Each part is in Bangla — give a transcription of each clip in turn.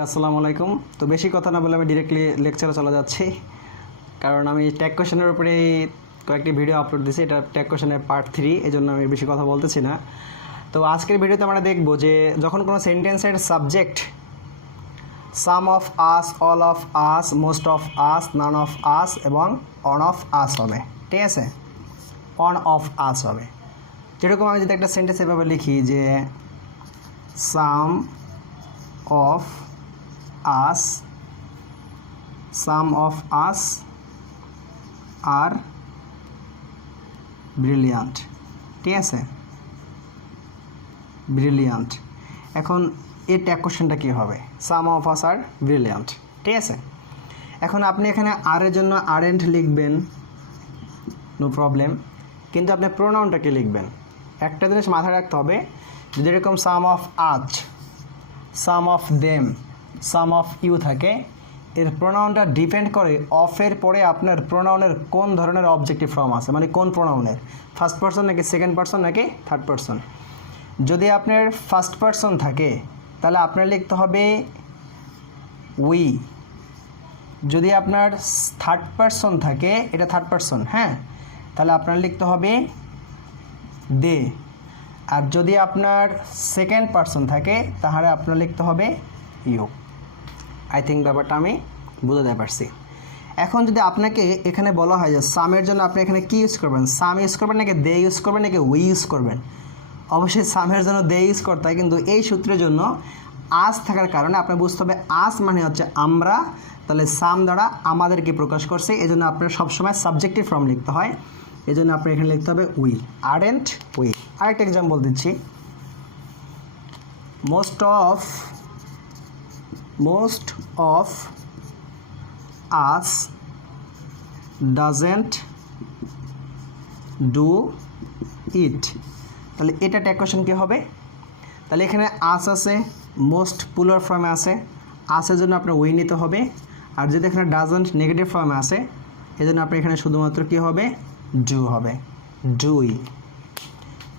আসসালামু আলাইকুম। তো বেশি কথা না বলে আমি ডিরেক্টলি লেকচারে চলে যাচ্ছি, কারণ আমি ট্যাগ কোয়েশনের উপরে কয়েকটি ভিডিও আপলোড দিয়েছি। এটা ট্যাগ কোয়েশনের পার্ট 3, এই জন্য আমি বেশি কথা বলতেছি না। তো আজকের ভিডিওতে আমরা দেখব যে যখন কোনো সেন্টেন্সের subject some of us, all of us, most of us, none of আস এবং অন অফ আস হবে, ঠিক আছে? অন অফ আস হবে। যেরকম আমি যদি একটা সেন্টেন্স এভাবে লিখি যে সাম of us, some of us are brilliant, ঠিক আছে? ব্রিলিয়ান্ট। এখন এই ট্যাগ কোশ্চেনটা কী হবে? সাম অফ আস আর ব্রিলিয়ান্ট, ঠিক আছে? এখন আপনি এখানে আর এর জন্য আরেন্ট লিখবেন, নো প্রবলেম, কিন্তু আপনি প্রোনাউনটাকে লিখবেন। একটা জিনিস মাথায় রাখতে হবে, যদি এরকম some of us, some of them, some of you থাকে, এর প্রোনাউনটা ডিপেন্ড করে অফের পরে আপনার প্রোনাউনের কোন ধরনের অবজেক্টিভ ফর্ম আছে, মানে কোন প্রোনাউনের, ফার্স্ট পারসন নাকি সেকেন্ড পারসন নাকি থার্ড পারসন। যদি আপনার ফার্স্ট পারসন থাকে তাহলে আপনার লিখতে হবে উই। যদি আপনার থার্ড পারসন থাকে, এটা থার্ড পারসন, হ্যাঁ, তাহলে আপনার লিখতে হবে দে। আর যদি আপনার সেকেন্ড পারসন থাকে তাহলে আপনার লিখতে হবে ইউ। আই থিঙ্ক ব্যাপারটা আমি বুঝতে পারছি। এখন যদি আপনাকে এখানে বলা হয় যে সামের জন্য আপনি এখানে কি ইউজ করবেন, সাম ইউজ করবেন নাকি দে ইউজ করবেন নাকি উই ইউজ করবেন? অবশ্যই সামের জন্য দে ইউজ করতে হয়, কিন্তু এই সূত্রের জন্য আস থাকার কারণে আপনার বুঝতে হবে আস মানে হচ্ছে আমরা, তাহলে সাম দ্বারা আমাদেরকে প্রকাশ করছে, এই জন্য আপনার সবসময় সাবজেক্টিভ ফর্ম লিখতে হয়। এই জন্য আপনার এখানে লিখতে হবে উই, আরেন্ট উই। আরেকটা এক্সাম্পল দিচ্ছি, most of us doesn't do it. তাহলে এটা ট্যাগ কোয়েশ্চেন কী হবে? তাহলে এখানে আস আছে, মোস্ট পুলার ফর্মে আছে, আসের জন্য আপনার উই নিতে হবে। আর যদি এখানে ডাজেন্ট নেগেটিভ ফর্মে আছে, এই জন্য আপনার এখানে শুধুমাত্র কী হবে? ডু হবে, ডুই।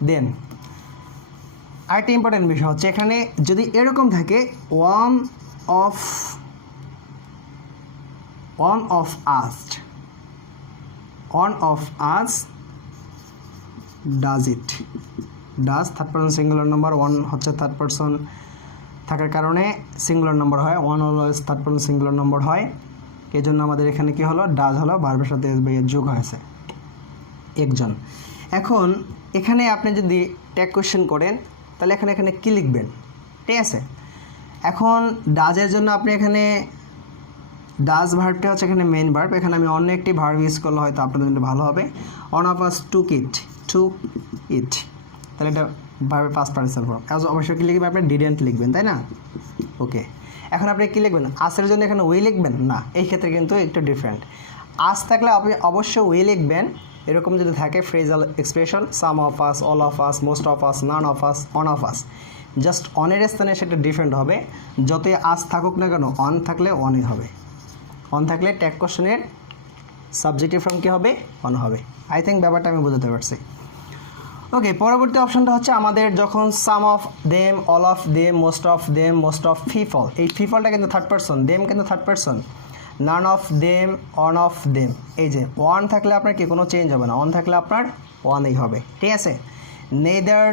দেন আরেকটা ইম্পর্টেন্ট বিষয় হচ্ছে, এখানে যদি এরকম থাকে one of us does it. Does third person singular number, one হচ্ছে থার্ড পারসন থাকার কারণে সিঙ্গুলার নাম্বার হয়, one always third person singular number হয়। এই জন্য আমাদের এখানে কি হলো? ডাজ হলো, ভার্বের সাথে এস বাই এর যোগ হয়েছে, একজন। এখন এখানে আপনি যদি ট্যাগ কোয়েশ্চেন করেন তাহলে এখানে কী লিখবেন, ঠিক আছে? এখন ডাজের জন্য আপনি এখানে ডাজ ভার্বটা হচ্ছে এখানে মেইন ভার্ব, এখানে আমি অন্য একটি ভার্ব ইউজ করলে হয়তো আপনাদের জন্য ভালো হবে। অন অফ আস টুক ইট, তাহলে এটা ভার্বের পাস্ট পার্টিসিপাল ফর্ম। অবশ্যই কী লিখবেন? আপনি ডিডেন্ট লিখবেন, তাই না? ওকে, এখন আপনি কী লিখবেন? আসের জন্য এখানে উই লিখবেন না, এই ক্ষেত্রে কিন্তু একটু ডিফারেন্ট। আস থাকলে আপনি অবশ্যই উই লিখবেন। এরকম যদি থাকে phrasal expression, some of us, all of us, most of us, none of us, one of us, just অনের স্থানে সেটা ডিফারেন্ট হবে। যতই আস থাকুক না কেন, অন থাকলে অনই হবে। অন থাকলে ট্যাগ কোশ্চেনের সাবজেক্টিভ ফর্ম কী হবে? অন হবে। আই থিঙ্ক ব্যাপারটা আমি বুঝতে পারছি। ওকে, পরবর্তী অপশনটা হচ্ছে আমাদের যখন some of them, all of them, most of people, এই পিপলটা কিন্তু থার্ড পারসন, দেম কিন্তু third person, none of them, one of them. এই যে ওয়ান থাকলে আপনার কি কোনো চেঞ্জ হবে না, অন থাকলে আপনার ওয়ানই হবে, ঠিক আছে? Neither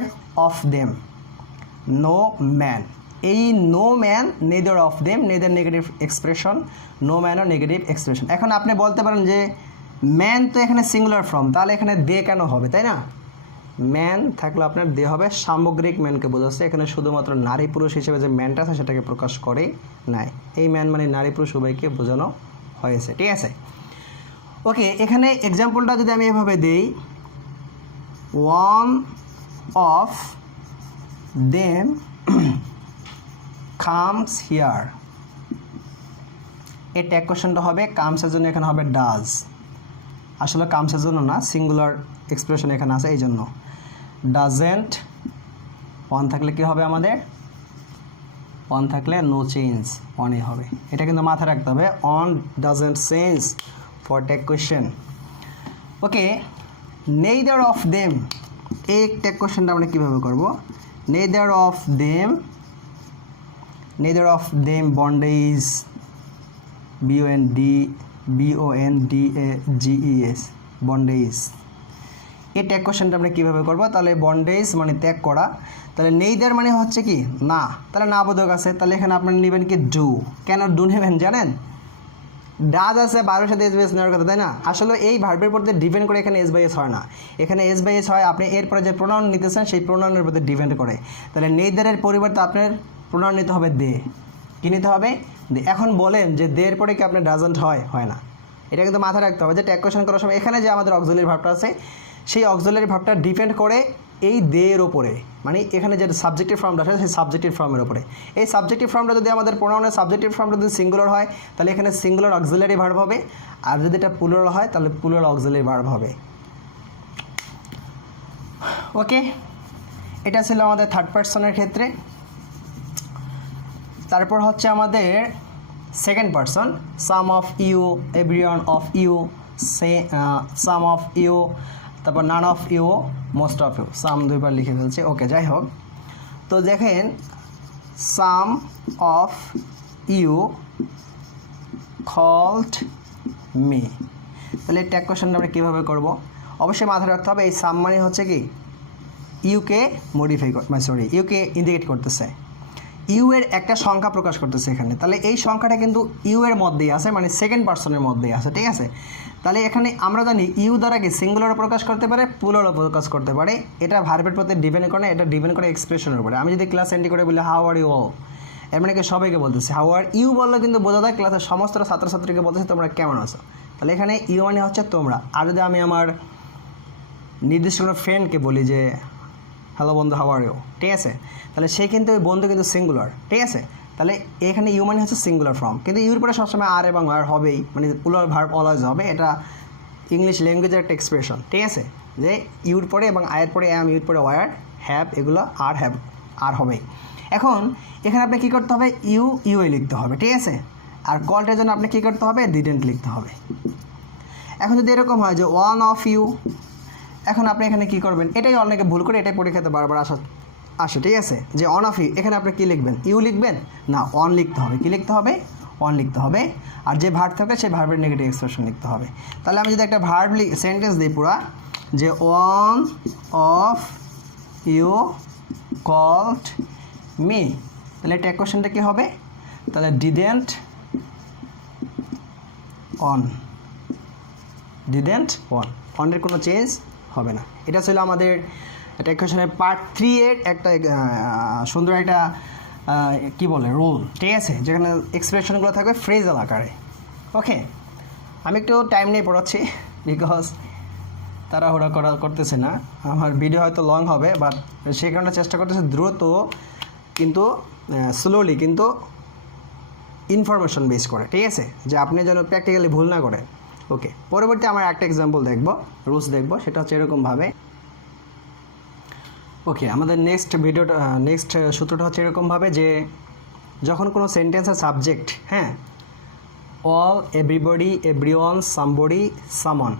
of them, no man, এই no man, neither of them, neither negative expression, no ম্যানও নেগেটিভ এক্সপ্রেশন। এখন আপনি বলতে পারেন যে ম্যান তো এখানে সিঙ্গুলার ফর্ম, তাহলে এখানে দে কেন হবে, তাই না? ম্যান থাকলে আপনার দে হবে, সামগ্রিক ম্যানকে বোঝাচ্ছে, এখানে শুধুমাত্র নারী পুরুষ হিসেবে যে ম্যানটা আছে সেটাকে প্রকাশ করে নাই। এই ম্যান মানে নারী পুরুষ উভয়কে বোঝানো হয়েছে, ঠিক আছে? ওকে, এখানে এক্সাম্পলটা যদি আমি এভাবে দিই, one of them comes here, এই ট্যাগ কোশ্চেনটা হবে কামসের জন্য এখানে হবে ডাজ। আসলে কামসের জন্য না, সিঙ্গুলার এক্সপ্রেশন এখানে আছে, এই জন্য ডাজেন্ট। ওয়ান থাকলে কি হবে আমাদের? ওয়ান থাকলে নো চেঞ্জ, ওয়ানই হবে। এটা কিন্তু মাথায় রাখতে হবে, one doesn't change for tag question. Okay, neither of them, এই ট্যাগ কোয়েশ্চেনটা আমরা কীভাবে করবো? Neither of them neither of them bondage BONDAGES bondage. এই ট্যাগ কোশ্চেনটা আমরা কীভাবে করবো? তাহলে বন্ডেজ মানে ত্যাগ করা, তাহলে নেইদার মানে হচ্ছে কি না, তাহলে না বোধক আছে, তাহলে এখানে আপনারা নেবেন কি ডু। কেন ডু নেবেন জানেন? ডাজ আছে বারোর সাথে এস বাই এস নেওয়ার কথা, তাই না? আসলে এই ভার্বের উপর ডিপেন্ড করে এখানে এস বাই এস হয় না, এখানে এস বাই এস হয় আপনি এরপরে যে প্রোনাউন নিতেছেন সেই প্রোনাউনের উপর ডিপেন্ড করে। তাহলে নেইদারের পরিবর্তে আপনার প্রোনাউন নিতে হবে দে। কী নিতে হবে? দে। এখন বলেন যে দের পরে কি আপনার ডাজন্ট হয়? হয় না। এটা কিন্তু মাথায় রাখতে হবে যে ট্যাগ কোশ্চেন করার সময় এখানে যে আমাদের অক্সিলারি ভার্বটা আছে সেই অক্সিলারি ভার্বটা ডিপেন্ড করে এই দের ওপরে, মানে এখানে যে সাবজেক্টিভ ফর্মটা আছে সেই সাবজেক্টিভ ফর্মের ওপরে। এই সাবজেক্টিভ ফর্মটা যদি আমাদের প্রোনাউনের সাবজেক্টিভ ফর্মটা যদি সিঙ্গুলার হয় তাহলে এখানে সিঙ্গুলার অক্সিলারি ভার্ব হবে, আর যদি এটা প্লুরাল হয় তাহলে প্লুরাল অক্সিলারি ভার্ব হবে। ওকে, এটা ছিল আমাদের থার্ড পারসনের ক্ষেত্রে। তারপর হচ্ছে আমাদের second person, some of you, everyone of you, some of you, তারপর none of you, most of you. Some দুইবার লিখে ফেলছে, ওকে যাই হোক। তো দেখেন some of you called me, তাহলে ট্যাগ কোশ্চেনটা আমরা কীভাবে করব? অবশ্যই মাথায় রাখতে হবে এই সাম মানে হচ্ছে কি UK modify sorry UK indicate করতেছে, ইউ এর একটা সংখ্যা প্রকাশ করতেছে এখানে। তাহলে এই সংখ্যাটা কিন্তু ইউ এর মধ্যেই আছে, মানে সেকেন্ড পারসনের মধ্যেই আছে, ঠিক আছে? তাহলে এখানে আমরা জানি ইউ দ্বারা কি সিঙ্গুলারও প্রকাশ করতে পারে, প্লুরালও প্রকাশ করতে পারে। এটা ভার্বের প্রতি ডিপেন্ড করে না, এটা ডিপেন্ড করে এক্সপ্রেশনের উপরে। আমি যদি ক্লাস এন্ট্রি করে বলি হাউ আর ইউ অল, এর মানে কি সবাইকে বলতেছি। হাউ আর ইউ বললে কিন্তু বোঝা যায় ক্লাসের সমস্ত ছাত্রছাত্রীকে বলতেছি তোমরা কেমন আছো। তাহলে এখানে ইউ মানে হচ্ছে তোমরা। আর যদি আমি আমার নির্দিষ্ট কোনো ফ্রেন্ডকে বলি যে হ্যালো বন্ধু হাউ আর ইউ, ঠিক আছে, তাহলে সে কিন্তু ওই বন্ধু কিন্তু সিঙ্গুলার, ঠিক আছে? তাহলে এখানে ইউ মানে হচ্ছে সিঙ্গুলার ফর্ম, কিন্তু ইউর পরে সবসময় আর এবং আর হবেই, মানে প্লুরাল ভার্ব অলওয়েজ হবে। এটা ইংলিশ ল্যাঙ্গুয়েজের একটা এক্সপ্রেশন, ঠিক আছে, যে ইউর পরে এবং আয়ের পরে অ্যাম, ইউর পরে ওয়ার, হ্যাভ, এগুলো আর হ্যাভ আর হবেই। এখন এখানে আপনি কী করতে হবে? ইউএ লিখতে হবে, ঠিক আছে? আর কলটার জন্য আপনি কী করতে হবে? ডিডেন্ট লিখতে হবে। এখন যদি এরকম হয় যে ওয়ান অফ ইউ, এখন আপনি এখানে কী করবেন? এটাই অনেকে ভুল করে, এটাই পরীক্ষাতে বারবার আসে, ঠিক আছে? যে অন অফ ইউ, এখানে আপনি কী লিখবেন? ইউ লিখবেন না, অন লিখতে হবে। কী লিখতে হবে? অন লিখতে হবে। আর যে ভার্ব থাকে সেই ভার্বের নেগেটিভ এক্সপ্রেশন লিখতে হবে। তাহলে আমি যদি একটা ভার্ব সেন্টেন্স দিই পুরা, যে one of you called me, তাহলে ট্যাগ কোশ্চেনটা কী হবে? তাহলে ডিডেন্ট অন, ডিডেন্ট অন, অনের কোনো চেঞ্জ হবে না। এটা ছিল আমাদের ট্যাগ কোশ্চেনের পার্ট 3 এর একটা সুন্দর একটা কী বলে রোল, ঠিক আছে, যেখানে এক্সপ্রেশনগুলো থাকবে ফ্রেজাল আকারে। ওকে, আমি একটু টাইম নিয়ে পড়াচ্ছি বিকজ তাড়াহুড়া করতেছে না, আমার ভিডিও হয়তো লং হবে, বাট সেই কারণে চেষ্টা করতেছে দ্রুত কিন্তু স্লোলি কিন্তু ইনফরমেশন বেস করে, ঠিক আছে, যে আপনি যেন প্র্যাকটিক্যালি ভুল না করেন। ওকে, পরবর্তী আমার একটা এক্সাম্পল দেখবো, রুলস দেখবো, সেটা হচ্ছে এরকমভাবে। ওকে, আমাদের নেক্সট সূত্রটা হচ্ছে এরকমভাবে যে যখন কোনো সেন্টেন্সের সাবজেক্ট, হ্যাঁ, all, everybody, everyone, somebody, someone,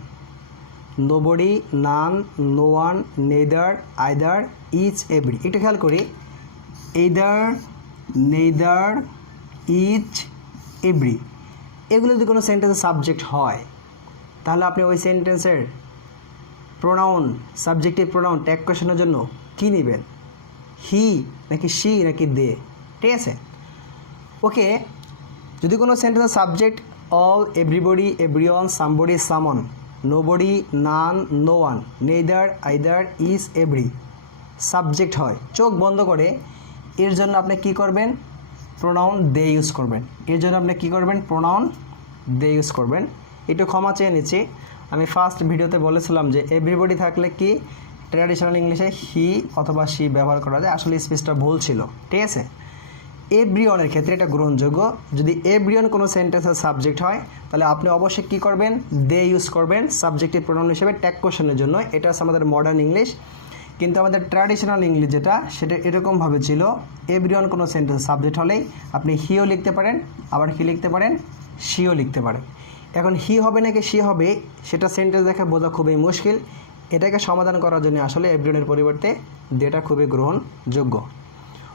nobody, none, no one, neither, either, each, every, একটু খেয়াল করি, এইদার, নেদার, ইচ, এভরি, এগুলো যদি কোনো সেন্টেন্সের সাবজেক্ট হয় তাহলে আপনি ওই সেন্টেন্সের প্রোনাউন, সাবজেক্টিভ প্রোনাউন ট্যাগ কোশ্চেনের জন্য কী নেবেন? হি নাকি শি নাকি দে, ঠিক আছে? ওকে, যদি কোনো সেন্টেন্সের subject all, everybody, everyone, somebody, someone, nobody, none, no one, neither, either, is, every subject হয়, চোখ বন্ধ করে এর জন্য আপনি কি করবেন? প্রোনাউন দে ইউজ করবেন। এর জন্য আপনি কী করবেন? প্রোনাউন দে ইউজ করবেন। একটু ক্ষমা চেয়ে নিচ্ছি, আমি ফার্স্ট ভিডিওতে বলেছিলাম যে এভরিবডি থাকলে কি ট্র্যাডিশনাল ইংলিশে হি অথবা শি ব্যবহার করা যায়, আসলে স্পেসটা ভুল ছিল, ঠিক আছে? এভরিওয়ানের ক্ষেত্রে এটা গ্রহণযোগ্য। যদি এভরিওয়ান কোনো সেন্টেন্সের সাবজেক্ট হয় তাহলে আপনি অবশ্যই কী করবেন? দে ইউজ করবেন সাবজেক্টিভ প্রোনাউন হিসেবে ট্যাগ কোশ্চেনের জন্য। এটা হচ্ছে আমাদের মডার্ন ইংলিশ, কিন্তু আমাদের ট্র্যাডিশনাল ইংলিশ যেটা, সেটা এরকমভাবে ছিল, এভরিওয়ান কোনো সেন্টেন্স সাবজেক্ট হলেই আপনি হিও লিখতে পারেন, আবার কি লিখতে পারেন? শিও লিখতে পারেন। এখন হি হবে নাকি শি হবে সেটা সেন্টেন্স দেখে বোঝা খুবই মুশকিল। এটাকে সমাধান করার জন্য আসলে এভরিওয়ানের পরিবর্তে দেটা খুবই গ্রহণযোগ্য।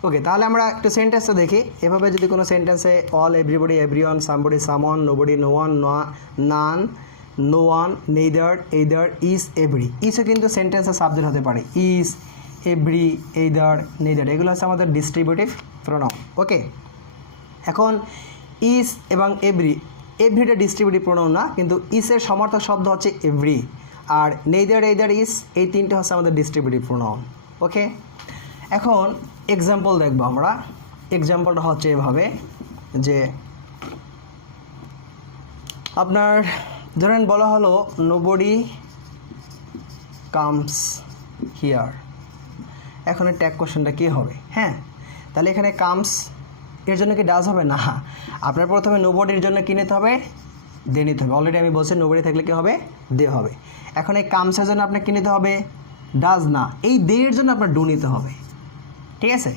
ওকে, তাহলে আমরা একটু সেন্টেন্সটা দেখি। এভাবে যদি কোনো সেন্টেন্সে all, everybody, everyone, somebody, someone, nobody, no one, none, no one, neither, either, is, every, ইজও কিন্তু সেন্টেন্সের সাবজেক্ট হতে পারে। ইজ, এভরি, এইদার, নেইদার, এগুলো হচ্ছে আমাদের ডিস্ট্রিবিউটিভ প্রোনাউন। ওকে, এখন ইজ এবং এভরিটা ডিস্ট্রিবিউটিভ প্রোনাউন না, কিন্তু ইসের সমর্থক শব্দ হচ্ছে এভরি, আর নেইদার, এইদার, ইজ, এই তিনটে হচ্ছে আমাদের ডিস্ট্রিবিউটিভ প্রোনাউন। ওকে, এখন এক্সাম্পল দেখব আমরা। এক্সাম্পলটা হচ্ছে এভাবে যে আপনার ধরেন বলা হলো নোবডি কামস হিয়ার। এখন ট্যাগ কোশ্চেনটা কী হবে? হ্যাঁ, তাহলে এখানে কামস এর জন্য কি ডাজ হবে না? আপনার প্রথমে নোবডির জন্য কী নিতে হবে? দে নিতে হবে। অলরেডি আমি বলছি নোবডি থাকলে কী হবে? দে হবে। এখন এই কামসের জন্য আপনার কী নিতে হবে? ডাজ না, এই দে এর জন্য আপনার ডু নিতে হবে। ঠিক আছে,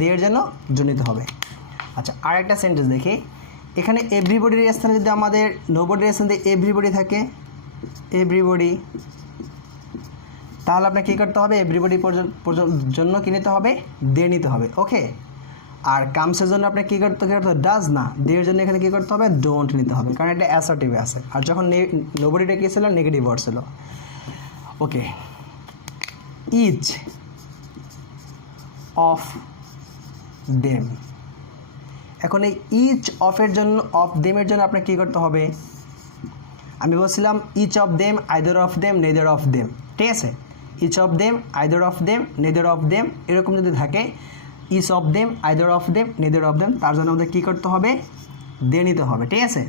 দে এর জন্য ডু নিতে হবে। আচ্ছা, আর একটা সেন্টেন্স দেখি। এখানে এভরিবডির স্থানে যদি আমাদের নোবডির স্থানে এভরিবডি থাকে, এভরিবডি, তাহলে আপনার কী করতে হবে? এভরিবডি জন্য কী নিতে হবে? দে নিতে হবে। ওকে, আর কামসের জন্য আপনার কী করতে হবে? ডাজ না, দেয়ের জন্য এখানে কী করতে হবে? ডোন্ট নিতে হবে, কারণ এটা অ্যাসার্টিভে আছে। আর যখন নোবডিটা কী ছিল? নেগেটিভ ওয়ার্ড ছিল। ওকে, ইচ অফ দেম। এখন এই ইচ অফের জন্য, অফ দেমের জন্য আপনার কী করতে হবে? আমি বলছিলাম each of them, either of them, neither of them. ঠিক আছে, each of them, either of them, neither of them, এরকম যদি থাকে, each of them, either of them, neither of them, তার জন্য আমাদের কী করতে হবে? দে নিতে হবে। ঠিক আছে,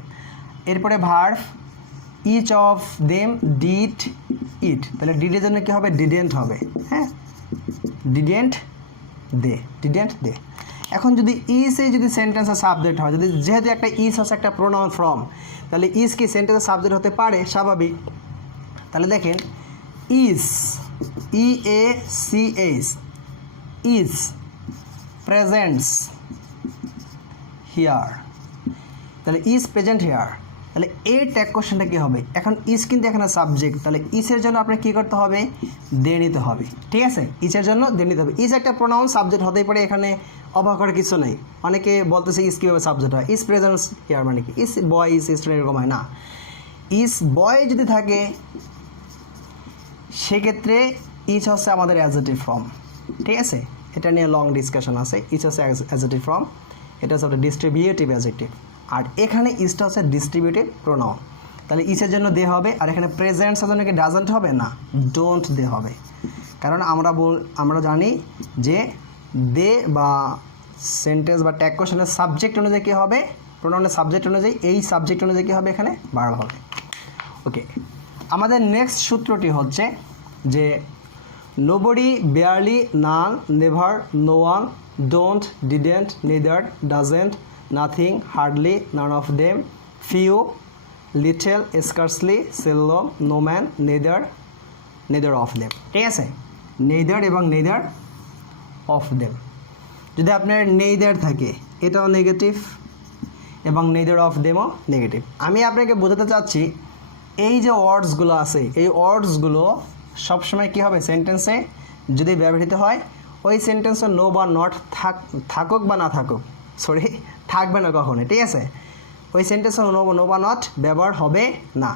এরপরে verb, each of them did it, তাহলে ডিডের জন্য কী হবে? ডিডেন্ট হবে। হ্যাঁ, ডিডেন্ট দে, ডিডেন্ট দে। এখন যদি ইসে যদি সেন্টেন্সের সাবজেক্ট হয়, যদি যেহেতু একটা ইস হচ্ছে একটা প্রোনাউন ফর্ম, তাহলে ইস কি সেন্টেন্সের সাবজেক্ট হতে পারে? স্বাভাবিক। তাহলে দেখেন is, EACH, is presents here, তাহলে ইজ প্রেজেন্ট হিয়ার, তাহলে এই ট্যাগ কোশ্চেনটা কী হবে? এখন ইজ কিন্তু এখানে সাবজেক্ট, তাহলে ইসের জন্য আপনার কী করতে হবে? দে নিতে হবে। ঠিক আছে, ইসের জন্য দে নিতে হবে। ইজ একটা প্রোনাউন, সাবজেক্ট হতেই পারে, এখানে অবাক করার কিছু নেই। অনেকে বলতেছে ইজ কীভাবে সাবজেক্ট হয়? ইজ প্রেজেন্টস হিয়ার মানে কি? ইজ বয়, ইজ স্টুডেন্ট, এরকম হয় না। ইজ বয় যদি থাকে সেক্ষেত্রে ইজ হচ্ছে আমাদের অ্যাডজেক্টিভ ফর্ম। ঠিক আছে, এটা নিয়ে লং ডিসকাশন আছে। ইজ হচ্ছে অ্যাডজেক্টিভ ফর্ম, এটা হচ্ছে একটা ডিস্ট্রিবিউটিভ অ্যাডজেক্টিভ, আর এখানে ইজটা হচ্ছে ডিস্ট্রিবিউটিভ প্রোনাউন। তাহলে ইজের জন্য দে হবে, আর এখানে প্রেজেন্টসের জন্য কি ডাজন্ট হবে? না, ডোন্ট দে হবে। কারণ আমরা জানি যে দে বা সেন্টেন্স বা ট্যাগ কোশ্চেনের সাবজেক্ট অনুযায়ী কী হবে? প্রোনাউনের সাবজেক্ট অনুযায়ী, এই সাবজেক্ট অনুযায়ী কী হবে? এখানে ভার্ব হবে। ওকে, আমাদের নেক্সট সূত্রটি হচ্ছে যে nobody, barely, none, never, no one, don't, didn't, neither, doesn't, nothing, hardly, none of them, few, little, scarcely, seldom, no man, neither of them. ঠিক আছে, নেদার এবং নেদার অফ দেম। যদি আপনার নেইদার থাকে, এটাও নেগেটিভ, এবং নেদার অফ দেমও নেগেটিভ। আমি আপনাকে বোঝাতে চাচ্ছি এই যে ওয়ার্ডসগুলো আছে, এই ওয়ার্ডসগুলো সবসময় কী হবে? সেন্টেন্সে যদি ব্যবহৃত হয়, ওই সেন্টেন্সে নো বা নট থাকুক বা না থাকুক, থাকবে না কখনো। ঠিক আছে, ওই সেন্টেন্সে নো বা নট ব্যবহার হবে না।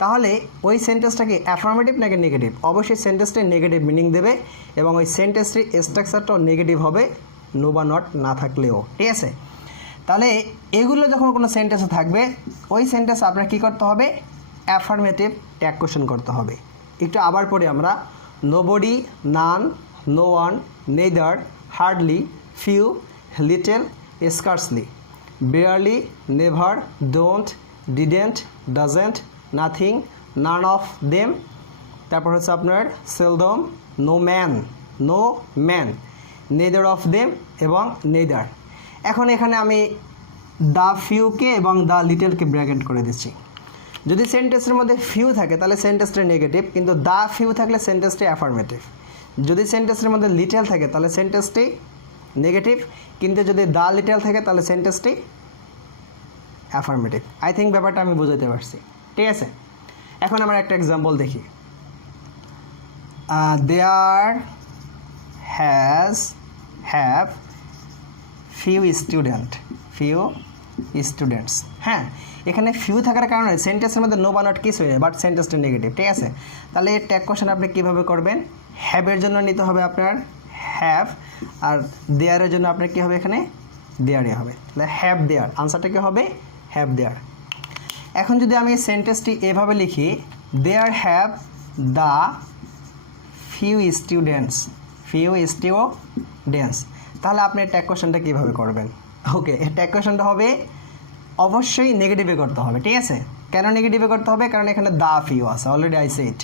তাহলে ওই সেন্টেন্সটাকে অ্যাফার্মেটিভ নাকি নেগেটিভ? অবশ্যই সেন্টেন্সটি নেগেটিভ মিনিং দেবে, এবং ওই সেন্টেন্সটির স্ট্রাকচারটাও নেগেটিভ হবে নো বা নট না থাকলেও। ঠিক আছে, তাহলে এগুলো যখন কোনো সেন্টেন্সে থাকবে, ওই সেন্টেন্স আপনার কী করতে হবে? অ্যাফার্মেটিভ ট্যাগ কোশ্চেন করতে হবে। একটু আবার পরে আমরা nobody, none, no one, neither, hardly, few, little, scarcely, barely, never, don't, didn't, doesn't, nothing, none of them, তারপর হচ্ছে আপনার seldom, no man, neither of them এবং নেদার। এখন এখানে আমি দ্য ফিউকে এবং দ্য লিটলকে ব্র্যাকেট করে দিচ্ছি। যদি সেন্টেন্সের মধ্যে ফিউ থাকে তাহলে সেন্টেন্সটা নেগেটিভ, কিন্তু দ্য ফিউ থাকলে সেন্টেন্সটি অ্যাফার্মেটিভ। যদি সেন্টেন্সের মধ্যে লিটল থাকে তাহলে সেন্টেন্সটি নেগেটিভ, কিন্তু যদি দ্য লিটল থাকে তাহলে সেন্টেন্সটি অ্যাফার্মেটিভ। আই থিঙ্ক ব্যাপারটা আমি বুঝাতে পারছি। ঠিক আছে, এখন আমরা একটা এক্সাম্পল দেখি। There have few students. হ্যাঁ, এখানে ফিউ থাকার কারণে সেন্টেন্সের মধ্যে নো বা নট কিছু নেই, বাট সেন্টেন্সটা নেগেটিভ, ঠিক আছে। তাহলে এই ট্যাগ কোশ্চেন আপনি কীভাবে করবেন? হ্যাভের জন্য নিতে হবে আপনার হ্যাভ, আর দেয়ারের জন্য আপনার কী হবে? এখানে দেয়ারই হবে। তাহলে হ্যাভ দেয়ার, আনসারটা কী হবে? Have there. এখন যদি আমি সেন্টেন্সটি এভাবে লিখি, there have the few students, তাহলে আপনি ট্যাগ কোশ্চেনটা কীভাবে করবেন? ওকে, ট্যাগ কোশ্চেনটা হবে অবশ্যই নেগেটিভে করতে হবে, ঠিক আছে। কেন নেগেটিভে করতে হবে? কারণ এখানে দা ফিউ আছে, অলরেডি আই সেড।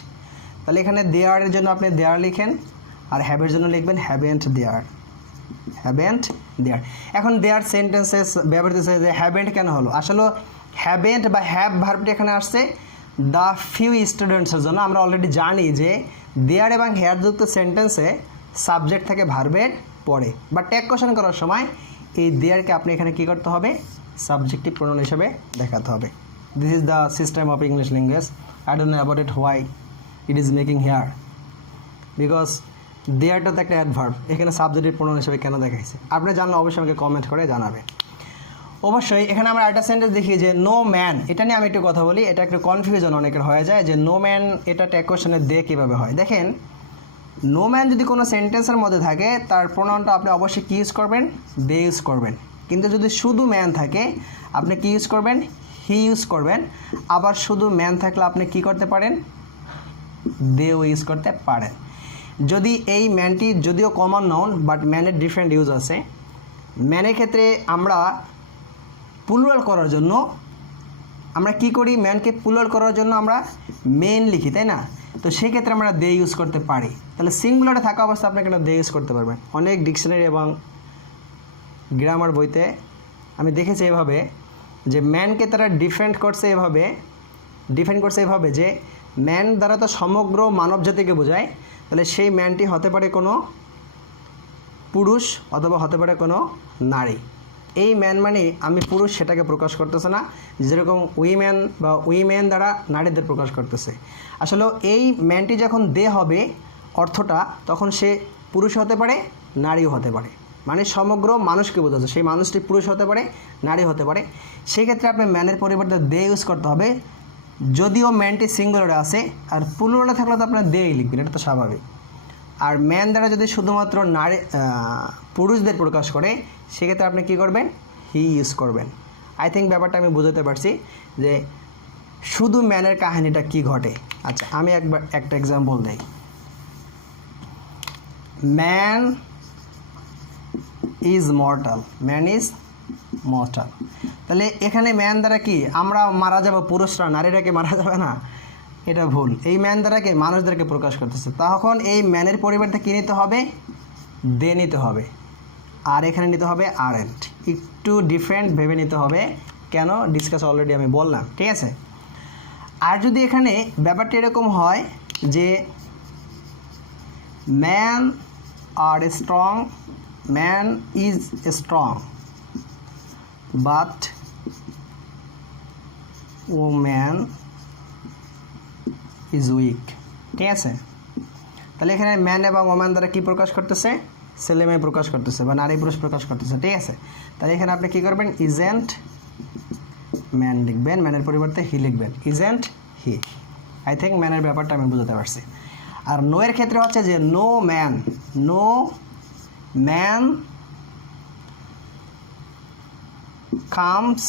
তাহলে এখানে দেয়ারের জন্য আপনি দেয়ার লিখেন, আর হ্যাভের জন্য লিখবেন হ্যাভেন্ট দেয়ার। এখন দেয়ার সেন্টেন্সেস ব্যবহৃত হচ্ছে যে হ্যাভেন্ট কেন হলো? আসলে হ্যাভেন্ট বা হ্যাভ ভার্বটি এখানে আসছে দ্য ফিউ স্টুডেন্টসের জন্য। আমরা অলরেডি জানি যে দেয়ার এবং হেয়ার যুক্ত সেন্টেন্সে সাবজেক্ট থাকে ভার্বের পরে, বা ট্যাগ কোশ্চেন করার সময় এই দেয়ারকে আপনি এখানে কী করতে হবে? সাবজেক্টিভ প্রোনাউন হিসেবে দেখাতে হবে। This is the system of English language. I don't know about it why it is making here, because দেয়ারটা তো একটা অ্যাডভার্ব, এখানে সাবজেক্টিভ প্রোনাউন হিসেবে কেন দেখাইছে? আপনি জানলে অবশ্যই আমাকে কমেন্ট করে জানাবেন। অবশ্যই এখানে আমরা একটা সেন্টেন্স দেখি যে নো ম্যান, এটা নিয়ে আমি একটু কথা বলি। এটা একটু কনফিউশন অনেকের হয়ে যায় যে নো ম্যান এটা ট্যাগ কোশ্চেনে দে কীভাবে হয়। দেখেন, নো ম্যান যদি কোনো সেন্টেন্সের মধ্যে থাকে, তার প্রোনাউনটা আপনি অবশ্যই কী ইউজ করবেন? দে ইউজ করবেন। কিন্তু যদি শুধু ম্যান থাকে, আপনি কী ইউজ করবেন? হি ইউজ করবেন। আবার শুধু ম্যান থাকলে আপনি কী করতে পারেন? দেও ইউজ করতে পারেন। যদি এই ম্যানটি যদিও কমন নাউন, বাট ম্যানের ডিফারেন্ট ইউজ আছে। ম্যানের ক্ষেত্রে আমরা প্লুরাল করার জন্য আমরা কি করি? ম্যানকে প্লুরাল করার জন্য আমরা মেন লিখি, তাই না? তো সেই ক্ষেত্রে আমরা দে ইউজ করতে পারি। তাহলে সিঙ্গুলারে থাকা অবস্থা আপনি কেন দে ইউজ করতে পারবেন? অনেক ডিকশনারি এবং গ্রামার বইতে আমি দেখেছি এভাবে যে ম্যানকে তারা ডিফেন্ড করছে এভাবে যে ম্যান দ্বারা তো সমগ্র মানব জাতিকে বোঝায়। তাহলে সেই ম্যানটি হতে পারে কোনো পুরুষ অথবা হতে পারে কোনো নারী। এই ম্যান মানে আমি পুরুষ সেটাকে প্রকাশ করতেছে না, যেরকম উইম্যান বা উইমেন দ্বারা নারীদের প্রকাশ করতেছে। আসলে এই ম্যানটি যখন দে হবে অর্থটা, তখন সে পুরুষ হতে পারে, নারীও হতে পারে, মানে সমগ্র মানুষকে বোঝাচ্ছে। সেই মানুষটি পুরুষ হতে পারে, নারী হতে পারে। সেক্ষেত্রে আপনি ম্যানের পরিবর্তে দে ইউজ করতে হবে। যদিও ম্যানটি সিঙ্গুলারে আছে, আর প্লুরালে থাকলে তো আপনার দেই লিখবেন, এটা তো স্বাভাবিক। আর ম্যান দ্বারা যদি শুধুমাত্র নারী পুরুষদের প্রকাশ করে, সেক্ষেত্রে আপনি কী করবেন? হি ইউজ করবেন। আই থিঙ্ক ব্যাপারটা আমি বুঝাতে পারছি যে শুধু ম্যানের কাহিনীটা কি ঘটে। আচ্ছা, আমি একটা এক্সাম্পল দিই। ম্যান ইজ মর্টাল, তাহলে এখানে ম্যান দ্বারা কি আমরা মারা যাব? পুরুষরা, নারীরা কি মারা যাবে না? এটা ভুল। এই ম্যান দ্বারা কি মানুষদেরকে প্রকাশ করতেছে। তখন এই ম্যানের পরিবর্তে কী নিতে হবে? দে নিতে হবে, আর এখানে নিতে হবে আরএন্ট। একটু ডিফারেন্ট ভেবে নিতে হবে। কেন? ডিসকাস অলরেডি আমি বললাম, ঠিক আছে। আর যদি এখানে ব্যাপারটা এরকম হয় যে man are strong, man is strong but woman is weak, ঠিক আছে। তাহলে এখানে ম্যান এবং ওম্যান দ্বারা কী প্রকাশ করতেছে? ছেলে মেয়ে প্রকাশ করতেছে বা নারী পুরুষ প্রকাশ করতেছে, ঠিক আছে। তাহলে এখানে আপনি কী করবেন? ইজেন্ট ম্যান লিখবেন, ম্যানের পরিবর্তে হি লিখবেন, ইজেন্ট হি। আই থিঙ্ক ম্যানের ব্যাপারটা আমি বুঝতে পারছি। আর নো এর ক্ষেত্রে হচ্ছে যে no man comes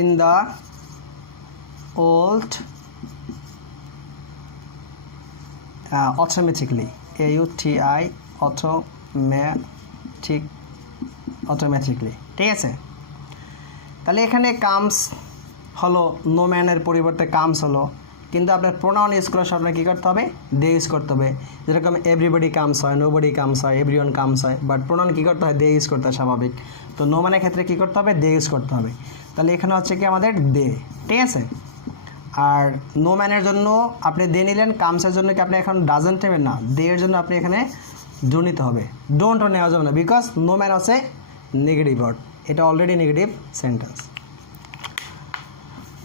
in the old automatically, AUTI automatically, ঠিক আছে। তাহলে এখানে কামস হলো, নো ম্যানের পরিবর্তে কামস হলো, কিন্তু আপনার প্রোনাউন ইউজ করার সময় কী করতে হবে? দে ইউজ করতে হবে। যেরকম এভরিবডি কামস হয়, নোবডি কামস হয়, এভরিওয়ান কামস হয়, বাট প্রোনাউন কী করতে হয়? দে ইউজ করতে হয়, স্বাভাবিক। তো নো ম্যানের ক্ষেত্রে কী করতে হবে? দে ইউজ করতে হবে। তাহলে এখানে হচ্ছে কি আমাদের দে, ঠিক আছে। আর নো ম্যানের জন্য আপনি দে নিলেন, কামসের জন্য কি আপনি এখন ডাজেন্ট নেবেন না, দে এর জন্য আপনি এখানে ডো নিতে হবে। ডোন্টও নেওয়া যাবে না, বিকজ নো ম্যান আছে নেগেটিভ ওয়ার্ড, এটা অলরেডি নেগেটিভ সেন্টেন্স।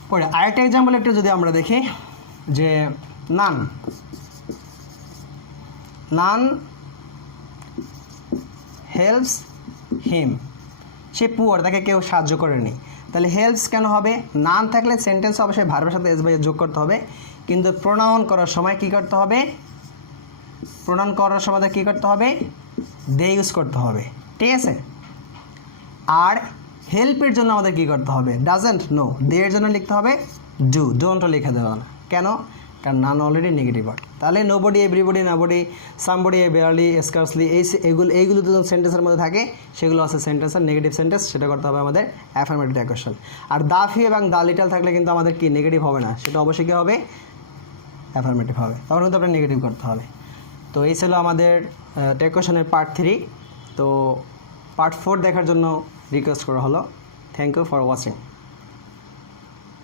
পরে আরেকটা এক্সাম্পল একটু যদি আমরা দেখি যে নান হেল্পস হিম, সে পুয়ার, তাকে কেউ সাহায্য করেনি। তাহলে হেল্পস কেন হবে? নাম থাকলে সেন্টেন্স অবশ্যই ভার্বের সাথে এস বাই যোগ করতে হবে, কিন্তু প্রোনাউন করার সময় কি করতে হবে? প্রোনাউন করার সময় কি করতে হবে? দে ইউজ করতে হবে, ঠিক আছে? আর হেল্পের জন্য আমাদের কি করতে হবে? Doesn't, no. দে এর জন্য লিখতে হবে ডু, ডোন্টও লিখে দেওয়া না। কেন? কারণ নান অলরেডি নেগেটিভ ওয়ার্ড। তাহলে nobody, everybody, nobody, somebody, barely, scarcely, এইগুলো তো সেন্টেন্সের মধ্যে থাকে, সেগুলো আছে সেন্টেন্সের নেগেটিভ সেন্টেন্স, সেটা করতে হবে আমাদের অ্যাফার্মেটিভ অ্যাকশন। আর দা ফিউ এবং দা লিটল থাকলে কিন্তু আমাদের কি নেগেটিভ হবে না, সেটা অবশ্যই কী হবে? অ্যাফার্মেটিভ হবে, তখন কিন্তু আপনার নেগেটিভ করতে হবে। তো এই ছিল আমাদের টেকোশনের পার্ট 3। তো পার্ট 4 দেখার জন্য রিকোয়েস্ট করা হলো। Thank you for watching.